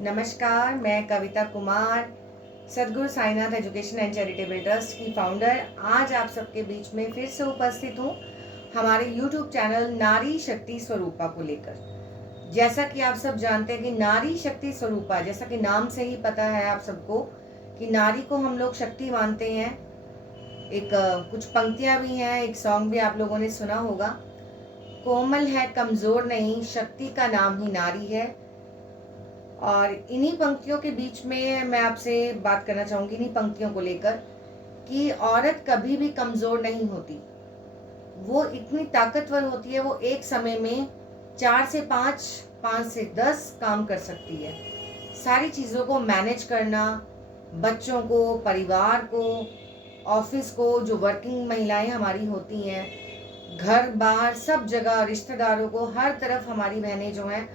नमस्कार, मैं Kavita Kumar, Sadguru Sainath education and charitable trust की फाउंडर आज आप सबके बीच में फिर से उपस्थित हूँ हमारे यूट्यूब चैनल नारी शक्ति स्वरूपा को लेकर। जैसा कि आप सब जानते हैं कि नारी शक्ति स्वरूपा, जैसा कि नाम से ही पता है आप सबको कि नारी को हम लोग शक्ति मानते हैं। एक कुछ पंक्तियाँ भी हैं, एक सॉन्ग भी आप लोगों ने सुना होगा, कोमल है कमज़ोर नहीं, शक्ति का नाम ही नारी है। और इन्हीं पंक्तियों के बीच में मैं आपसे बात करना चाहूँगी, इन्हीं पंक्तियों को लेकर, कि औरत कभी भी कमज़ोर नहीं होती। वो इतनी ताकतवर होती है, वो एक समय में 4 से 5, 5 से 10 काम कर सकती है। सारी चीज़ों को मैनेज करना, बच्चों को, परिवार को, ऑफिस को, जो वर्किंग महिलाएं हमारी होती हैं, घर बाहर सब जगह, रिश्तेदारों को, हर तरफ हमारी बहनें जो हैं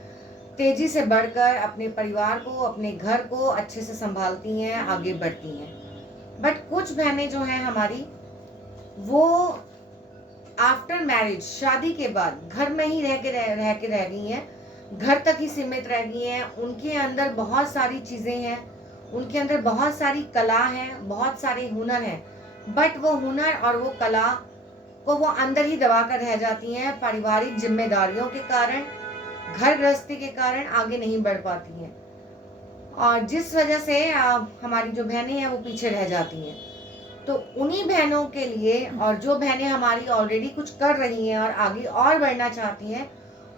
तेजी से बढ़कर अपने परिवार को, अपने घर को अच्छे से संभालती हैं, आगे बढ़ती हैं। बट कुछ बहनें जो हैं हमारी, वो आफ्टर मैरिज, शादी के बाद घर में ही रह के रह गई हैं, घर तक ही सीमित रह गई हैं। उनके अंदर बहुत सारी चीज़ें हैं, उनके अंदर बहुत सारी कला है, बहुत सारे हुनर हैं, बट वो हुनर और वो कला को वो अंदर ही दबा कर रह जाती हैं। पारिवारिक जिम्मेदारियों के कारण, घर गृहस्थी के कारण आगे नहीं बढ़ पाती हैं, और जिस वजह से हमारी जो बहनें हैं वो पीछे रह जाती हैं। तो उन्हीं बहनों के लिए, और जो बहनें हमारी ऑलरेडी कुछ कर रही हैं और आगे और बढ़ना चाहती हैं,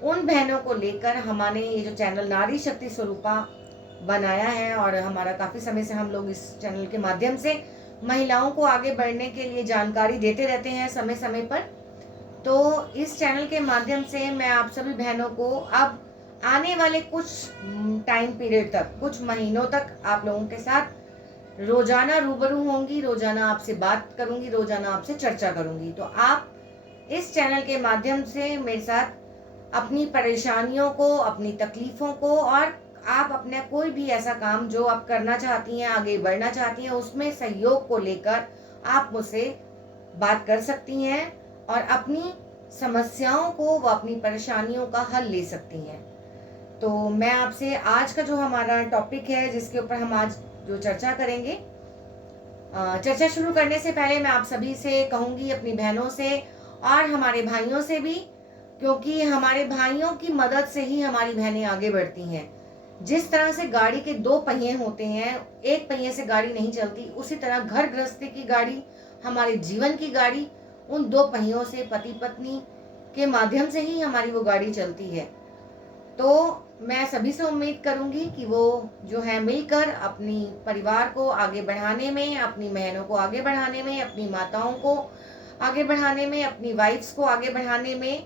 उन बहनों को लेकर हमने ये जो चैनल नारी शक्ति स्वरूपा बनाया है। और हमारा काफ़ी समय से हम लोग इस चैनल के माध्यम से महिलाओं को आगे बढ़ने के लिए जानकारी देते रहते हैं समय समय पर। तो इस चैनल के माध्यम से मैं आप सभी बहनों को अब आने वाले कुछ टाइम पीरियड तक, कुछ महीनों तक आप लोगों के साथ रोजाना रूबरू होंगी, रोजाना आपसे बात करूंगी, रोजाना आपसे चर्चा करूंगी। तो आप इस चैनल के माध्यम से मेरे साथ अपनी परेशानियों को, अपनी तकलीफों को, और आप अपना कोई भी ऐसा काम जो आप करना चाहती हैं, आगे बढ़ना चाहती हैं, उसमें सहयोग को लेकर आप मुझसे बात कर सकती हैं और अपनी समस्याओं को व अपनी परेशानियों का हल ले सकती हैं। तो मैं आपसे आज का जो हमारा टॉपिक है, जिसके ऊपर हम आज जो चर्चा करेंगे, चर्चा शुरू करने से पहले मैं आप सभी से कहूँगी, अपनी बहनों से और हमारे भाइयों से भी, क्योंकि हमारे भाइयों की मदद से ही हमारी बहनें आगे बढ़ती हैं। जिस तरह से गाड़ी के 2 पहिए होते हैं, एक पहिए से गाड़ी नहीं चलती, उसी तरह घर गृहस्थी की गाड़ी, हमारे जीवन की गाड़ी, उन 2 पहियों से, पति पत्नी के माध्यम से ही हमारी वो गाड़ी चलती है। तो मैं सभी से उम्मीद करूंगी कि वो जो है मिलकर अपनी परिवार को आगे बढ़ाने में, अपनी बहनों को आगे बढ़ाने में, अपनी माताओं को आगे बढ़ाने में, अपनी वाइफ्स को आगे बढ़ाने में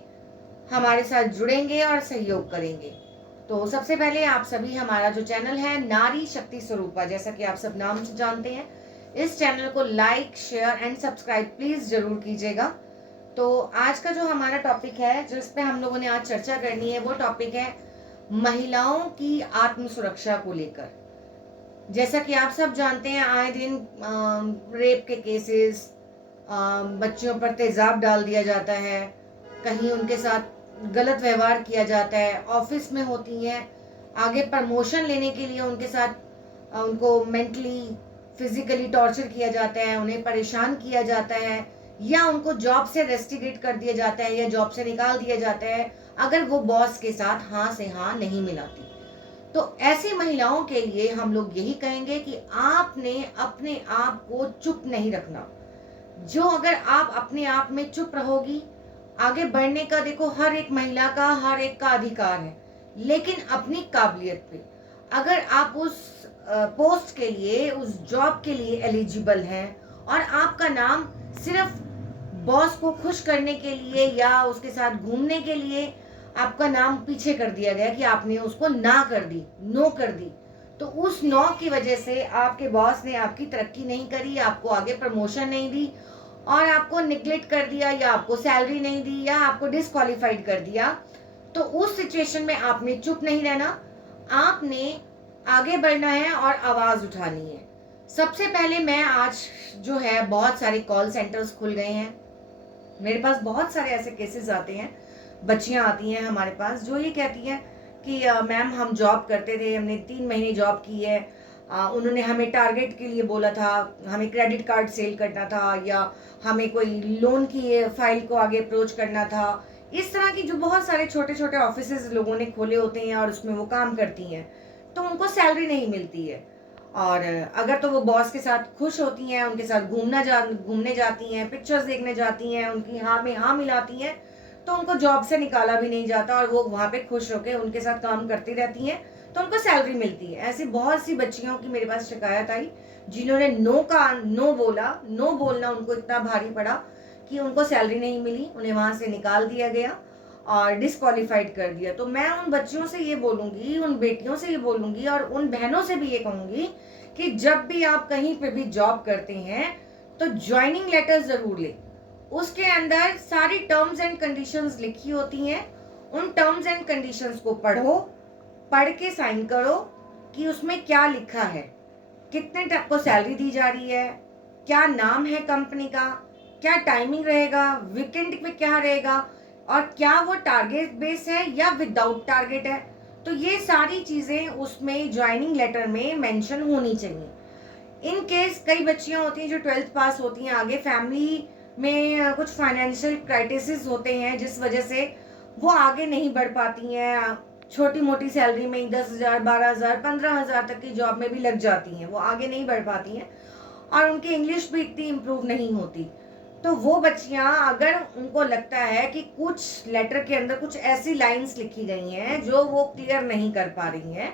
हमारे साथ जुड़ेंगे और सहयोग करेंगे। तो सबसे पहले आप सभी, हमारा जो चैनल है नारी शक्ति स्वरूपा, जैसा कि आप सब नाम से जानते हैं, इस चैनल को like, share and subscribe please जरूर कीजिएगा। तो आज का जो हमारा टॉपिक है, जिस पे हम लोगों ने आज चर्चा करनी है, वो टॉपिक है महिलाओं की आत्म सुरक्षा को लेकर। जैसा कि आप सब जानते हैं, आए दिन रेप के केसेस, बच्चियों पर तेजाब डाल दिया जाता है, कहीं उनके साथ गलत व्यवहार किया जाता है, ऑफिस में होती हैं, आगे प्रमोशन लेने के लिए उनके साथ उनको मेंटली, फिजिकली टॉर्चर किया जाता है, उन्हें परेशान किया जाता है, या उनको जॉब से रेस्टिकेट कर दिया जाता है, या जॉब से निकाल दिया जाता है अगर वो बॉस के साथ हाँ से हाँ नहीं मिलाती। तो ऐसी महिलाओं के लिए हम लोग यही कहेंगे कि आपने अपने आप को चुप नहीं रखना। जो अगर आप अपने आप में चुप रहोगी, आगे बढ़ने का, देखो हर एक महिला का, हर एक का अधिकार है, लेकिन अपनी काबिलियत पे अगर आप उस पोस्ट के लिए, उस जॉब के लिए एलिजिबल हैं, और आपका नाम सिर्फ बॉस को खुश करने के लिए या उसके साथ घूमने के लिए आपका नाम पीछे कर दिया गया कि आपने उसको ना कर दी, नो कर दी, तो उस नो की वजह से आपके बॉस ने आपकी तरक्की नहीं करी, आपको आगे प्रमोशन नहीं दी, और आपको निगलेक्ट कर दिया, या आपको सैलरी नहीं दी, या आपको डिस्क्वालीफाइड कर दिया, तो उस सिचुएशन में आपने चुप नहीं रहना, आपने आगे बढ़ना है और आवाज उठानी है। सबसे पहले मैं आज जो है, बहुत सारे कॉल सेंटर्स खुल गए हैं, मेरे पास बहुत सारे ऐसे केसेस आते हैं, बच्चियां आती हैं हमारे पास जो ये कहती हैं कि मैम हम जॉब करते थे, हमने 3 महीने जॉब की है, उन्होंने हमें टारगेट के लिए बोला था, हमें क्रेडिट कार्ड सेल करना था या हमें कोई लोन की फाइल को आगे अप्रोच करना था। इस तरह की जो बहुत सारे छोटे-छोटे ऑफिसेज़ लोगों ने खोले होते हैं और उसमें वो काम करती हैं, तो उनको सैलरी नहीं मिलती है। और अगर तो वो बॉस के साथ खुश होती हैं, उनके साथ घूमने जाती हैं, पिक्चर्स देखने जाती हैं, उनकी हाँ में हाँ मिलाती हैं, तो उनको जॉब से निकाला भी नहीं जाता और वो वहाँ पे खुश होके उनके साथ काम करती रहती हैं, तो उनको सैलरी मिलती है। ऐसी बहुत सी बच्चियों की मेरे पास शिकायत आई, जिन्होंने नो बोला, नो बोलना उनको इतना भारी पड़ा कि उनको सैलरी नहीं मिली, उन्हें वहाँ से निकाल दिया गया और डिस्क्वालिफाइड कर दिया। तो मैं उन बच्चियों से ये बोलूँगी, उन बेटियों से ये बोलूँगी और उन बहनों से भी ये कहूँगी कि जब भी आप कहीं पे भी जॉब करते हैं, तो जॉइनिंग लेटर ज़रूर लें। उसके अंदर सारी टर्म्स एंड कंडीशंस लिखी होती हैं। उन टर्म्स एंड कंडीशंस को पढ़ो, पढ़ के साइन करो कि उसमें क्या लिखा है, कितने तक को सैलरी दी जा रही है, क्या नाम है कंपनी का, क्या टाइमिंग रहेगा, वीकेंड पे क्या रहेगा और क्या वो टारगेट बेस है या विदाउट टारगेट है। तो ये सारी चीज़ें उसमें ज्वाइनिंग लेटर में मेंशन होनी चाहिए। इन केस कई बच्चियां होती हैं जो 12th पास होती हैं, आगे फैमिली में कुछ फाइनेंशियल क्राइसिस होते हैं जिस वजह से वो आगे नहीं बढ़ पाती हैं, छोटी मोटी सैलरी में ही 10,000 12,000 15,000 तक की जॉब में भी लग जाती हैं, वो आगे नहीं बढ़ पाती हैं और उनकी इंग्लिश भी इतनी इम्प्रूव नहीं होती। तो वो बच्चियां, अगर उनको लगता है कि कुछ लेटर के अंदर कुछ ऐसी लाइंस लिखी गई हैं जो वो क्लियर नहीं कर पा रही हैं,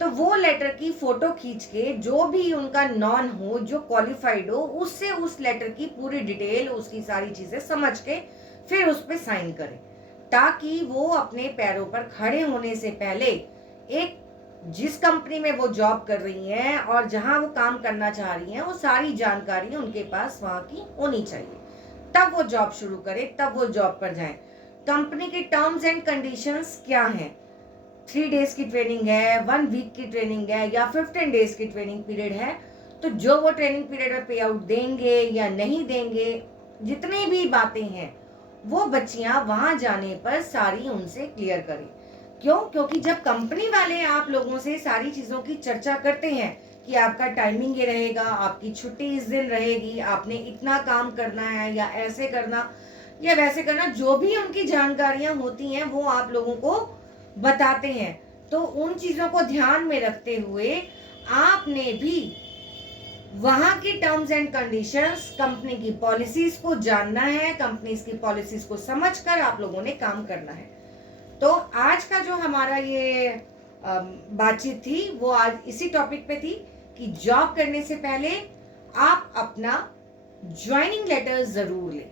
तो वो लेटर की फोटो खींच के जो भी उनका नॉन हो, जो क्वालिफाइड हो, उससे उस लेटर की पूरी डिटेल, उसकी सारी चीजें समझ के फिर उस पर साइन करें, ताकि वो अपने पैरों पर खड़े होने से पहले एक जिस कंपनी में वो जॉब कर रही हैं और जहां वो काम करना चाह रही हैं, वो सारी जानकारी उनके पास वहां की होनी चाहिए। तब वो जॉब शुरू करें, तब वो जॉब पर जाएं। कंपनी के टर्म्स एंड कंडीशंस क्या हैं? 3 डेज की ट्रेनिंग है, 1 वीक की ट्रेनिंग है या 15 डेज की ट्रेनिंग पीरियड है, तो जो वो ट्रेनिंग पीरियड में पे आउट देंगे या नहीं देंगे, जितनी भी बातें हैं, वो बच्चियां वहां जाने पर सारी उनसे क्लियर करें। क्यों? क्योंकि जब कंपनी वाले आप लोगों से सारी चीजों की चर्चा करते हैं कि आपका टाइमिंग ये रहेगा, आपकी छुट्टी इस दिन रहेगी, आपने इतना काम करना है या ऐसे करना या वैसे करना, जो भी उनकी जानकारियां होती हैं वो आप लोगों को बताते हैं। तो उन चीजों को ध्यान में रखते हुए आपने भी वहां की टर्म्स एंड कंडीशंस, कंपनी की पॉलिसीज को जानना है, कंपनी की पॉलिसीज को समझकर आप लोगों ने काम करना है। तो आज का जो हमारा ये बातचीत थी वो आज इसी टॉपिक पे थी कि जॉब करने से पहले आप अपना ज्वाइनिंग लेटर जरूर लें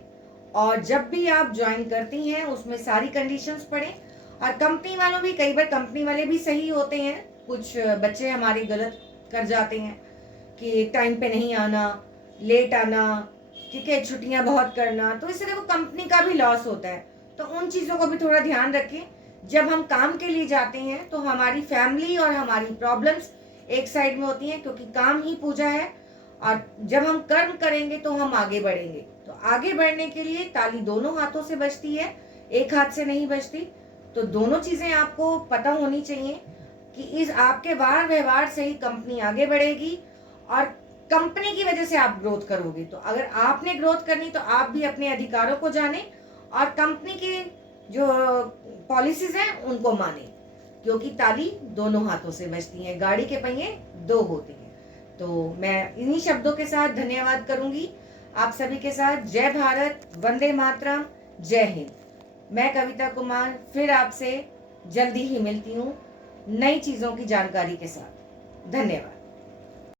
और जब भी आप ज्वाइन करती हैं उसमें सारी कंडीशंस पढ़ें। और कंपनी वालों भी, कई बार कंपनी वाले भी सही होते हैं, कुछ बच्चे हमारे गलत कर जाते हैं कि टाइम पे नहीं आना, लेट आना, ठीक है, छुट्टियां बहुत करना, तो इससे वो कंपनी का भी लॉस होता है। तो उन चीज़ों को भी थोड़ा ध्यान रखें। जब हम काम के लिए जाते हैं तो हमारी फैमिली और हमारी प्रॉब्लम्स एक साइड में होती हैं, क्योंकि काम ही पूजा है और जब हम कर्म करेंगे तो हम आगे बढ़ेंगे। तो आगे बढ़ने के लिए ताली दोनों हाथों से बजती है, एक हाथ से नहीं बजती। तो दोनों चीजें आपको पता होनी चाहिए कि इस आपके वार व्यवहार से ही कंपनी आगे बढ़ेगी और कंपनी की वजह से आप ग्रोथ करोगे। तो अगर आपने ग्रोथ करनी तो आप भी अपने अधिकारों को जाने और कंपनी की जो पॉलिसीज हैं उनको माने, क्योंकि ताली दोनों हाथों से बजती है, गाड़ी के पहिए दो होते हैं। तो मैं इन्हीं शब्दों के साथ धन्यवाद करूंगी आप सभी के साथ। जय भारत, वंदे मातरम, जय हिंद। मैं कविता कुमार फिर आपसे जल्दी ही मिलती हूँ नई चीज़ों की जानकारी के साथ। धन्यवाद।